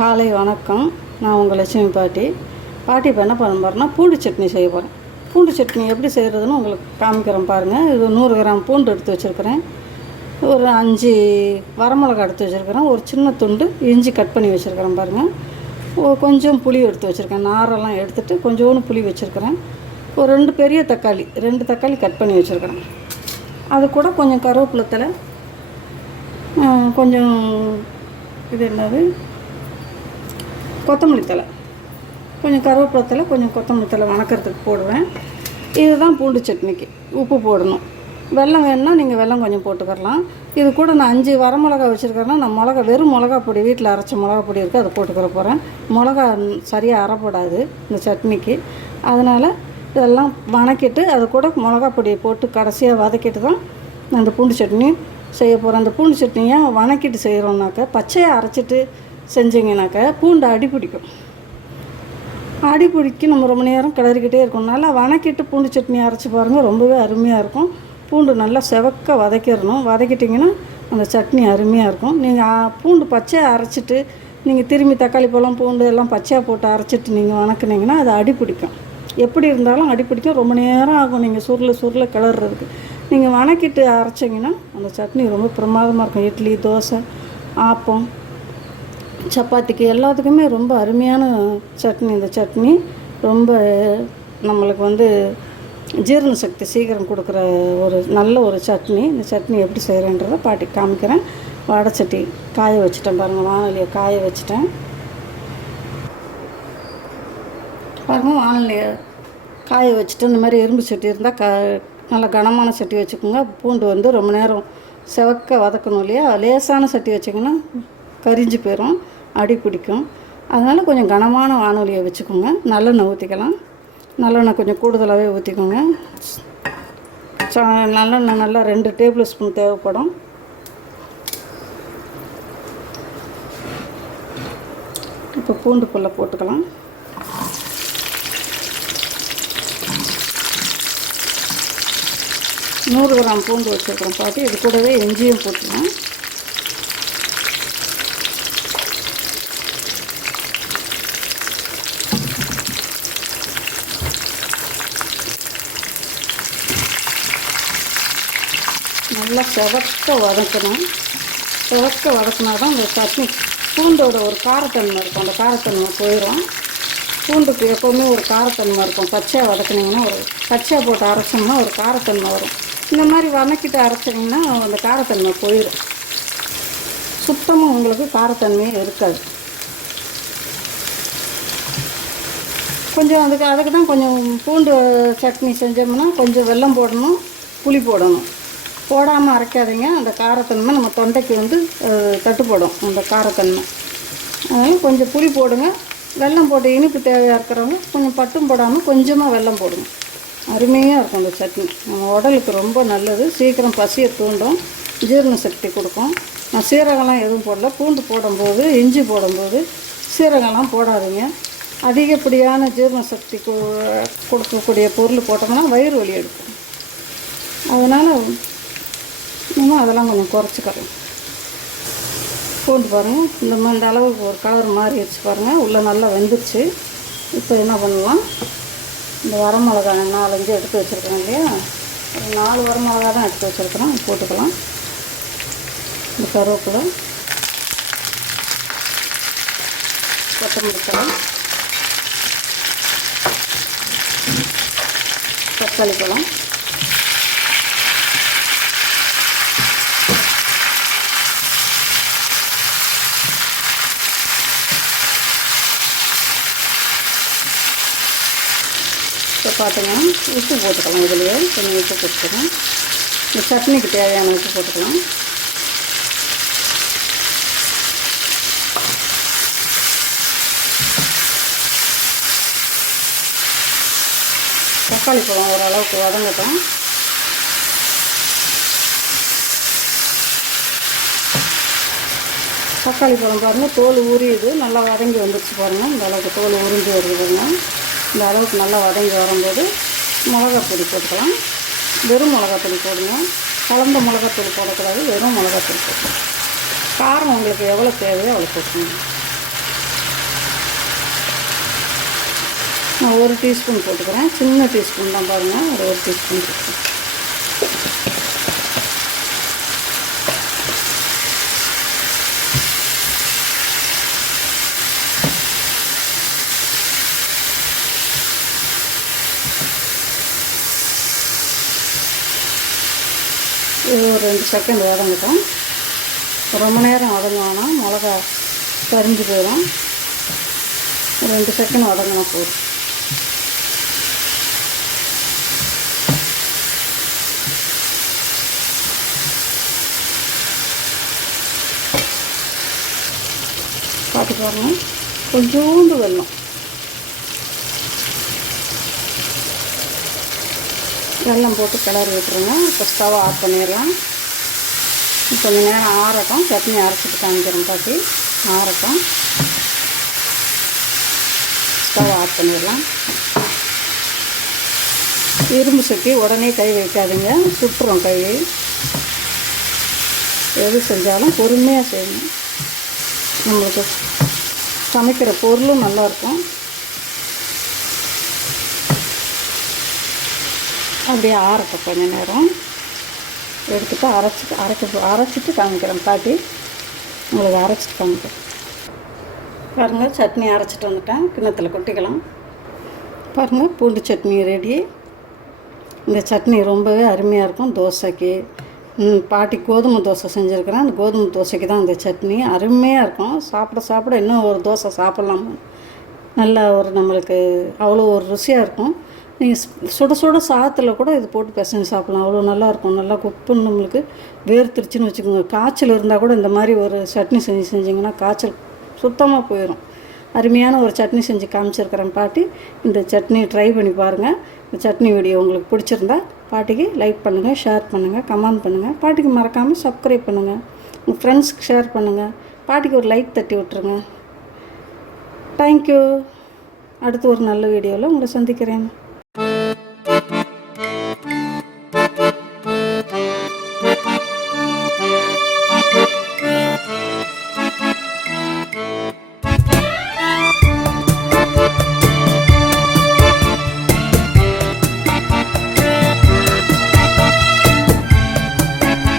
காலை வணக்கம். நான் உங்கள் லட்சுமி பாட்டி. பாட்டி இப்போ என்ன பண்ண போகிறேன்னா பூண்டு சட்னி செய்ய போகிறேன் பூண்டு சட்னி எப்படி செய்கிறதுன்னு உங்களுக்கு காமிக்கிறேன் பாருங்கள் இது நூறு கிராம் பூண்டு எடுத்து வச்சுருக்கிறேன். ஒரு அஞ்சு வரமிளகா எடுத்து வச்சுருக்கிறேன். ஒரு சின்ன துண்டு இஞ்சி கட் பண்ணி வச்சுருக்கிறேன் பாருங்கள் கொஞ்சம் புளி எடுத்து வச்சுருக்கேன். நாரெல்லாம் எடுத்துகிட்டு கொஞ்சோண்டு புளி வச்சுருக்கிறேன். ஒரு ரெண்டு பெரிய தக்காளி ரெண்டு தக்காளி கட் பண்ணி வச்சுருக்கிறேன். அது கூட கொஞ்சம் கருவேப்பிலத்தில் கொஞ்சம் இது என்னது? கொத்தமல்லி தழை. கொஞ்சம் கருவேப்பிலை தலை கொஞ்சம் கொத்தமல்லி தழை வணக்கிறதுக்கு போடுவேன். இதுதான் பூண்டு சட்னிக்கு. உப்பு போடணும். வெல்லம் வேணும்னா நீங்கள் வெல்லம் கொஞ்சம் போட்டுக்கிறலாம். இது கூட நான் அஞ்சு வரமிளகா வச்சுருக்கேன்னா நான் மிளகா வெறும் மிளகா பொடி வீட்டில் அரைச்ச மிளகா பொடி இருக்குது அதை போட்டுக்கிற போகிறேன் மிளகா சரியாக அரைப்படாது இந்த சட்னிக்கு. அதனால் இதெல்லாம் வணக்கிட்டு அது கூட மிளகா பொடியை போட்டு கடைசியாக வதக்கிட்டு தான் நான் இந்த பூண்டு சட்னி செய்ய போகிறேன் அந்த பூண்டு சட்னியை வணக்கிட்டு செய்கிறோன்னாக்க பச்சையாக அரைச்சிட்டு செஞ்சிங்கனாக்கா பூண்டு அடி பிடிக்கும். அடி பிடிக்கி நம்ம ரொம்ப நேரம் கிளறிக்கிட்டே இருக்கும் நல்லா வணக்கிட்டு பூண்டு சட்னி அரைச்சி பாருங்கள் ரொம்பவே அருமையாக இருக்கும். பூண்டு நல்லா செவக்க வதக்கிடணும். வதக்கிட்டிங்கன்னா அந்த சட்னி அருமையாக இருக்கும். நீங்கள் பூண்டு பச்சையாக அரைச்சிட்டு நீங்கள் திரும்பி தக்காளி பழம் பூண்டு எல்லாம் பச்சையாக போட்டு அரைச்சிட்டு நீங்கள் வணக்குனீங்கன்னா அது அடி பிடிக்கும். எப்படி இருந்தாலும் அடி பிடிக்கும். ரொம்ப நேரம் ஆகும் நீங்கள் சுருளை சுருளை கிளறதுக்கு. நீங்கள் வணக்கிட்டு அரைச்சிங்கன்னா அந்த சட்னி ரொம்ப பிரமாதமாக இருக்கும். இட்லி தோசை ஆப்பம் சப்பாத்திக்கு எல்லாத்துக்குமே ரொம்ப அருமையான சட்னி இந்த சட்னி. ரொம்ப நம்மளுக்கு வந்து ஜீரண சக்தி சீக்கிரம் கொடுக்குற ஒரு நல்ல ஒரு சட்னி. இந்த சட்னி எப்படி செய்கிறேன்றதை பாட்டி காமிக்கிறேன். வடை சட்டி காய வச்சுட்டேன் பாருங்கள் வானொலியை காய வச்சுட்டேன். பாருங்கள் வானொலியை காய வச்சுட்டு இந்த மாதிரி இரும்பு சட்டி இருந்தால் க நல்ல கனமான சட்டி வச்சுக்கோங்க. பூண்டு வந்து ரொம்ப நேரம் செவக்க வதக்கணும் இல்லையா? லேசான சட்டி வச்சிங்கன்னா கரிஞ்சு போயிடும் அடி பிடிக்கும். அதனால் கொஞ்சம் கனமான வானொலியை வச்சுக்கோங்க. நல்லெண்ணெய் ஊற்றிக்கலாம் நல்லெண்ணெய் கொஞ்சம் கூடுதலாகவே ஊற்றிக்கோங்க ச நல்லெண்ணெய் நல்லா ரெண்டு டேபிள் ஸ்பூன் தேவைப்படும். இப்போ பூண்டு புல்லை போட்டுக்கலாம். நூறு கிராம் பூண்டு வச்சுருக்கிறோம் பாட்டி. இது கூடவே இஞ்சியும் போட்டுக்கலாம். நல்லா செவக்க வதக்கணும். செவக்க வதக்கினா தான் அந்த சட்னி பூண்டோட ஒரு காரத்தன்மை இருக்கும். அந்த காரத்தன்மை போயிடும் பூண்டுக்கு எப்போவுமே ஒரு காரத்தன்மை இருக்கும். பச்சை வதக்குனிங்கன்னா ஒரு பச்சை போட்டு அரைச்சோம்னா ஒரு காரத்தன்மை வரும். இந்த மாதிரி வதக்கிட்டு அரைச்சிங்கன்னா அந்த காரத்தன்மை போயிடும் சுத்தமாக உங்களுக்கு காரத்தன்மையே இருக்காது. கொஞ்சம் அதுக்கு அதுக்கு தான் கொஞ்சம் பூண்டு சட்னி செஞ்சோம்னா கொஞ்சம் வெல்லம் போடணும் புளி போடணும். போடாமல் அரைக்காதீங்க. அந்த காரத்தன்மை நம்ம தொண்டைக்கு வந்து தட்டுப்படும். அந்த காரத்தன்மை. அதனால் கொஞ்சம் புளி போடுங்க. வெல்லம் போட்டு இனிப்பு தேவையாக இருக்கிறவங்க கொஞ்சம் பட்டும் போடாமல் கொஞ்சமாக வெல்லம் போடுங்க. அருமையாக இருக்கும் அந்த சட்னி. நம்ம உடலுக்கு ரொம்ப நல்லது. சீக்கிரம் பசியை தூண்டும். ஜீரண சக்தி கொடுக்கும். நான் சீரகம்லாம் எதுவும் போடல. பூண்டு போடும்போது இஞ்சி போடும்போது சீரகம்லாம் போடாதீங்க. அதிகப்படியான ஜீரண சக்தி கொடுக்கக்கூடிய பொருள் போட்டோம்னா வயிறு வலி எடுக்கும். அதனால் இன்னும் அதெல்லாம் கொஞ்சம் குறைச்சிக்கிறோம் பூண்டு பாருங்கள் இந்த மாதிரி இந்த அளவுக்கு ஒரு கலர் மாறிடுச்சு பாருங்கள் உள்ளே நல்லா வெந்துருச்சு. இப்போ என்ன பண்ணலாம்? இந்த வரமிளகா நாலஞ்சு எடுத்து வச்சுருக்கிறேன் இல்லையா? ஒரு நாலு வரமிளகா தான் எடுத்து வச்சுருக்கிறேன். போட்டுக்கலாம். இந்த கருவேப்பிலை. கொத்தமல்லி பழம் தக்காளி பழம். இப்போ பார்த்தீங்கன்னா உப்பு போட்டுக்கலாம் இதுலேயே. கொஞ்சம் உப்பு போட்டுக்கலாம். இந்த சட்னிக்கு தேவையான உப்பு போட்டுக்கலாம். தக்காளி பழம் ஓரளவுக்கு வதங்கட்டும். தக்காளி பழம் பாருங்கள் தோல் உரியுது நல்லா வதங்கி வந்துருச்சு பாருங்கள் இந்த அளவுக்கு தோல் உறிஞ்சி வருது பாருங்கள் இந்த அளவுக்கு நல்லா வதங்கி வரும்போது மிளகாப்பொடி போட்டுக்கலாம். வெறும் மிளகாப்பொடி போடுங்க. கலந்த மிளகாத்தூள் போடக்கூடாது வெறும் மிளகாத்தூள் போட்டுக்கலாம் காரம் உங்களுக்கு எவ்வளோ தேவையோ அவ்வளோ போட்டுக்கணும் நான் ஒரு டீஸ்பூன் போட்டுக்கிறேன். சின்ன டீஸ்பூன் தான் பாருங்கள் ஒரு ஒரு டீஸ்பூன் போட்டுக்கிறேன் ஒரு ரெண்டு செகண்ட் வதங்கட்டும் ரொம்ப நேரம் வதங்க மிளகா கரிஞ்சு போயிடும். ஒரு ரெண்டு செகண்ட் வதங்கினா போதும். பார்த்து பாருங்க. கொஞ்சோண்டு வெள்ளம் வெள்ளம் போட்டு கிளறி விட்டுருங்க. இப்போ ஸ்டவ் ஆஃப் பண்ணிடலாம். கொஞ்சம் நேரம் ஆறட்டும். சட்னி அரைச்சிட்டு காமிக்கிறேன் பாட்டி. ஆறட்டும். ஸ்டவ் ஆஃப் பண்ணிடலாம். இரும்பு சுட்டி உடனே கை வைக்காதீங்க. சுட்டுறோம் கை. எது செஞ்சாலும் பொறுமையாக செய்யணும். நம்மளுக்கு சமைக்கிற பொருளும் நல்லாயிருக்கும் அப்படியே ஆறட்டும் கொஞ்ச நேரம். எடுத்துட்டு அரைச்சிட்டு அரைக்க அரைச்சிட்டு காமிக்கிறேன் பாட்டி. உங்களுக்கு அரைச்சிட்டு காமிக்கிறேன். பாருங்கள் சட்னி அரைச்சிட்டு வந்துட்டேன். கிண்ணத்தில் கொட்டிக்கலாம். பாருங்கள் பூண்டு சட்னி ரெடி இந்த சட்னி ரொம்பவே அருமையாக இருக்கும். தோசைக்கு. பாட்டி கோதுமை தோசை செஞ்சுருக்கிறேன் அந்த கோதுமை தோசைக்கு தான் இந்த சட்னி அருமையாக இருக்கும். சாப்பிட சாப்பிட இன்னும் ஒரு தோசை சாப்பிட்லாம். நல்லா ஒரு நம்மளுக்கு அவ்வளோ ஒரு ருசியாக இருக்கும். நீங்கள் சுட சுட சாதத்தில் கூட இது போட்டு பிசைஞ்சு சாப்பிட்லாம். அவ்வளோ நல்லா இருக்கும். நல்லா குப்புன்னு நம்மளுக்கு வேர்த்திருச்சுன்னு வச்சுக்கோங்க. காய்ச்சல் இருந்தால் கூட இந்த மாதிரி ஒரு சட்னி செஞ்சு செஞ்சிங்கன்னா காய்ச்சல் சுத்தமாக போயிடும் அருமையான ஒரு சட்னி செஞ்சு காமிச்சிருக்கிறேன் பாட்டி. இந்த சட்னி ட்ரை பண்ணி பாருங்கள் இந்த சட்னி வீடியோ உங்களுக்கு பிடிச்சிருந்தா பாட்டிக்கு லைக் பண்ணுங்கள் ஷேர் பண்ணுங்கள் கமெண்ட் பண்ணுங்கள் பாட்டிக்கு மறக்காமல் சப்ஸ்கிரைப் பண்ணுங்கள் உங்கள் ஃப்ரெண்ட்ஸ்க்கு ஷேர் பண்ணுங்கள் பாட்டிக்கு ஒரு லைக் தட்டி விட்ருங்க தேங்க்யூ அடுத்து ஒரு நல்ல வீடியோவில் உங்களை சந்திக்கிறேன். you